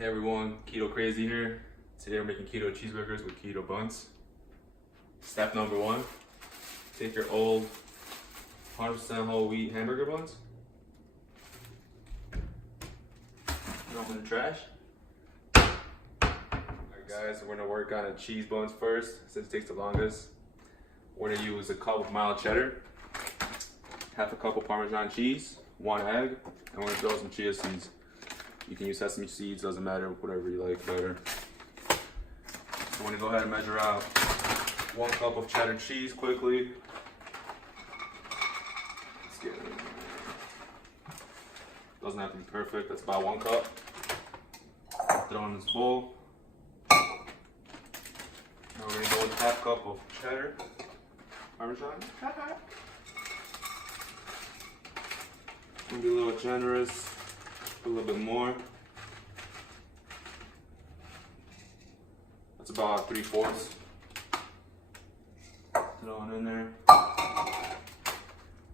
Hey everyone, Keto Crazy here. Today we're making keto cheeseburgers with keto buns. Step number one, take your old 100% whole wheat hamburger buns, throw them in the trash. Alright guys, so we're gonna work on the cheese buns first, since it takes the longest. We're gonna use a cup of mild cheddar, half a cup of Parmesan cheese, 1 egg, and we're gonna throw some chia seeds. You can use sesame seeds, doesn't matter, whatever you like better. So I'm gonna go ahead and measure out 1 cup of cheddar cheese quickly. Let's get it. Doesn't have to be perfect, that's about 1 cup. Throw in this bowl. Now we're gonna go with half cup of cheddar, Parmesan. Gonna be a little generous. A little bit more. That's about 3/4. Throw it in there.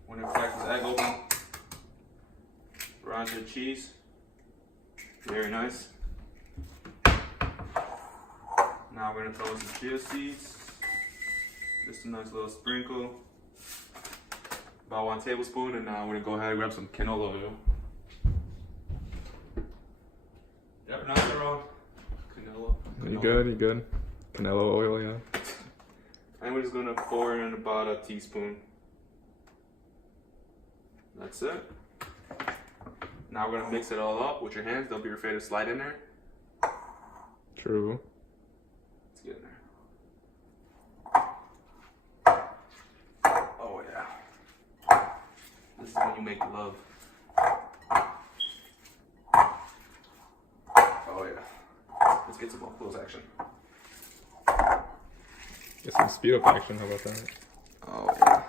When it cracks this egg open, around the cheese. Very nice. Now we're gonna throw in some chia seeds. Just a nice little sprinkle. About 1 tablespoon, and now we're gonna go ahead and grab some canola oil. Did I pronounce it wrong? Canola. You good? You good? Canola oil, yeah. And we're just gonna pour in about a teaspoon. That's it. Now we're gonna mix it all up with your hands. Don't be afraid to slide in there. True. Let's get in there. Oh yeah. This is when you make love. Let's get some up close action. Get some speed up action, how about that? Oh yeah.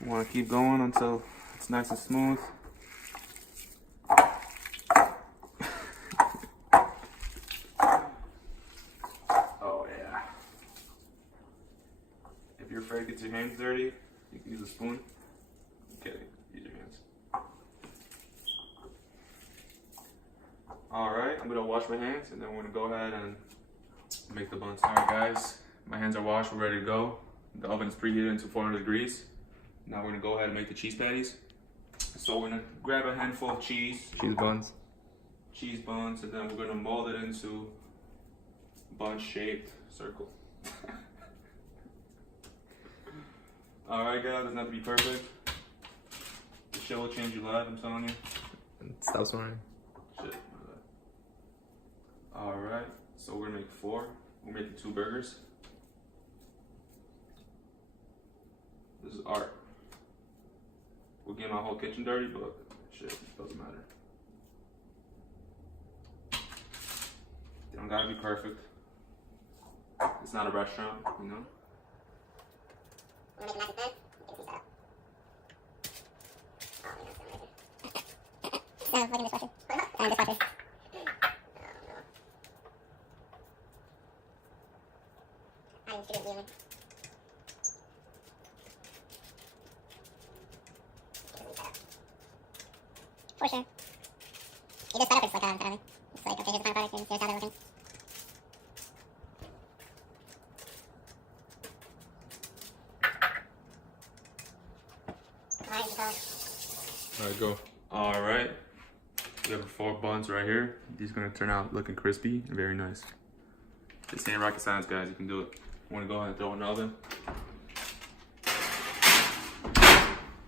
You want to keep going until it's nice and smooth. Oh yeah. If you're afraid to get your hands dirty, you can use a spoon. I'm kidding. Use your hands. Alright, I'm gonna wash my hands and then we're gonna go ahead and make the buns. Alright guys, my hands are washed, we're ready to go. The oven is preheated to 400 degrees. Now we're gonna go ahead and make the cheese patties. So we're gonna grab a handful of cheese. Cheese buns. Cheese buns, and then we're gonna mold it into bun-shaped circle. Alright guys, doesn't have to be perfect. The show will change your life, I'm telling you. Stop swearing. Shit. Alright, so we're gonna make 4. We're making 2 burgers. This is art. We're getting my whole kitchen dirty, but shit, doesn't matter. They don't gotta be perfect. It's not a restaurant, you know? For sure. You just set up, it's like, okay, here's the final product, here's how they're looking. Alright, go. Alright. We have 4 buns right here. These are gonna turn out looking crispy and very nice. This ain't rocket science, guys. You can do it. I wanna go ahead and throw it in the oven.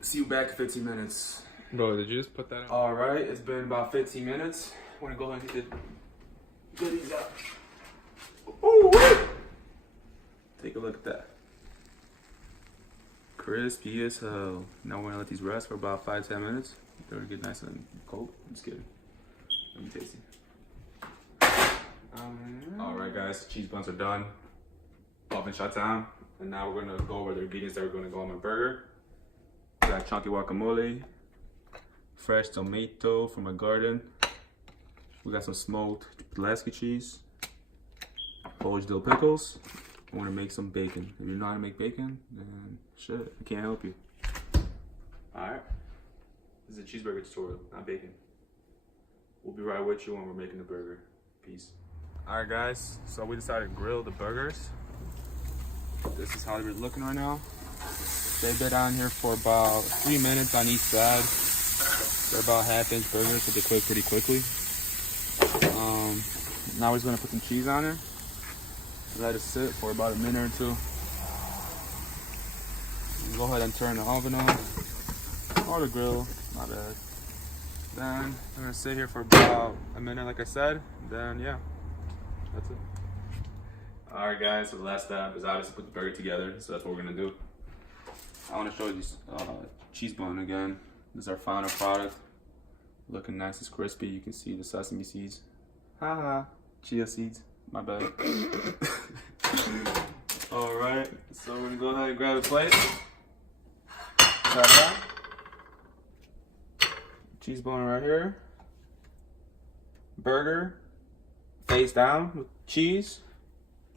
See you back in 15 minutes. Bro, did you just put that out? Alright, it's been about 15 minutes. I wanna go ahead and get these out. Ooh, wait. Take a look at that. Crispy as hell. Now we're gonna let these rest for about 5-10 minutes. They're gonna get nice and cold. I'm just kidding. Let me taste it. Alright guys, cheese buns are done. Oven shut down. And now we're gonna go over the ingredients that are gonna go on my burger. We got chunky guacamole, fresh tomato from my garden. We got some smoked Pulaski cheese, Polish dill pickles. I want to make some bacon. If you know how to make bacon, then shit, I can't help you. a cheeseburger tutorial, not bacon. We'll be right with you when we're making the burger. Peace. Alright guys, so we decided to grill the burgers. This is how they're looking right now. They've been on here for about 3 minutes on each side. They're about half-inch burgers, so they cook pretty quickly. Now we're just gonna put some cheese on it. Let it sit for about a minute or two. Go ahead and turn the oven on, or the grill, my bad. Then we're gonna sit here for about a minute, like I said. Then yeah, that's it. All right, guys. So the last step is obviously put the burger together. So that's what we're gonna do. I want to show you this cheese bun again. This is our final product. Looking nice, it's crispy. You can see the sesame seeds. Haha, chia seeds. My bad. All right. So we're gonna go ahead and grab a plate. Ta-da. Cheese bun right here. Burger face down with cheese.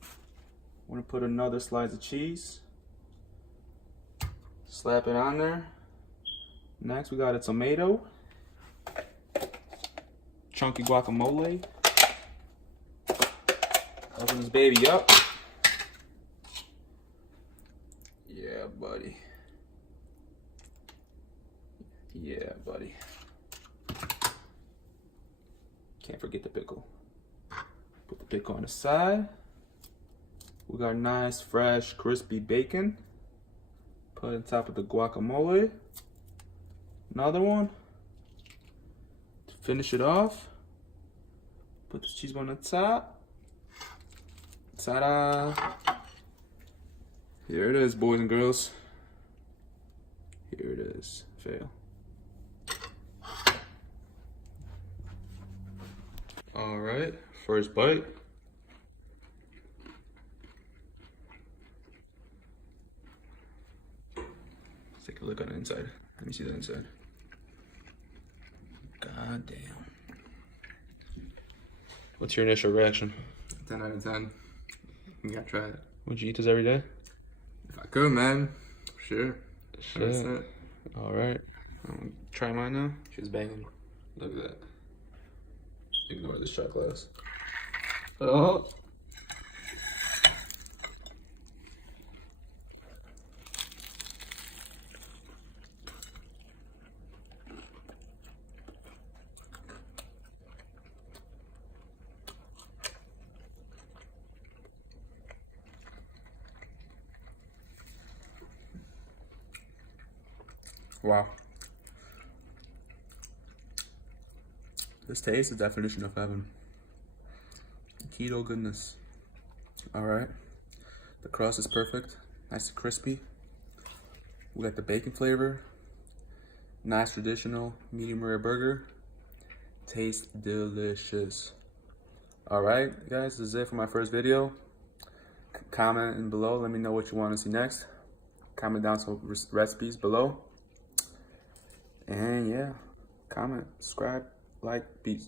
I'm gonna put another slice of cheese. Slap it on there. Next we got a tomato. Chunky guacamole. Open this baby up. Yeah, buddy. Yeah, buddy. Can't forget the pickle. Put the pickle on the side. We got nice, fresh, crispy bacon. Put on top of the guacamole. Another one. To finish it off, put this cheese bun on top. Ta-da! Here it is, boys and girls. Here it is. Fail. All right, first bite. Let's take a look on the inside. Let me see the inside. God damn. What's your initial reaction? 10 out of 10. You gotta try it. Would you eat this every day? If I could, man. Sure. Shit. All right. Try mine now. She's banging. Look at that. Ignore this shot glass. Oh. Wow. This tastes the definition of heaven. Keto goodness. Alright. The crust is perfect. Nice and crispy. We got the bacon flavor. Nice traditional medium rare burger. Tastes delicious. Alright, guys, this is it for my first video. Comment in below. Let me know what you want to see next. Comment down some recipes below. And yeah, comment, subscribe, like, peace.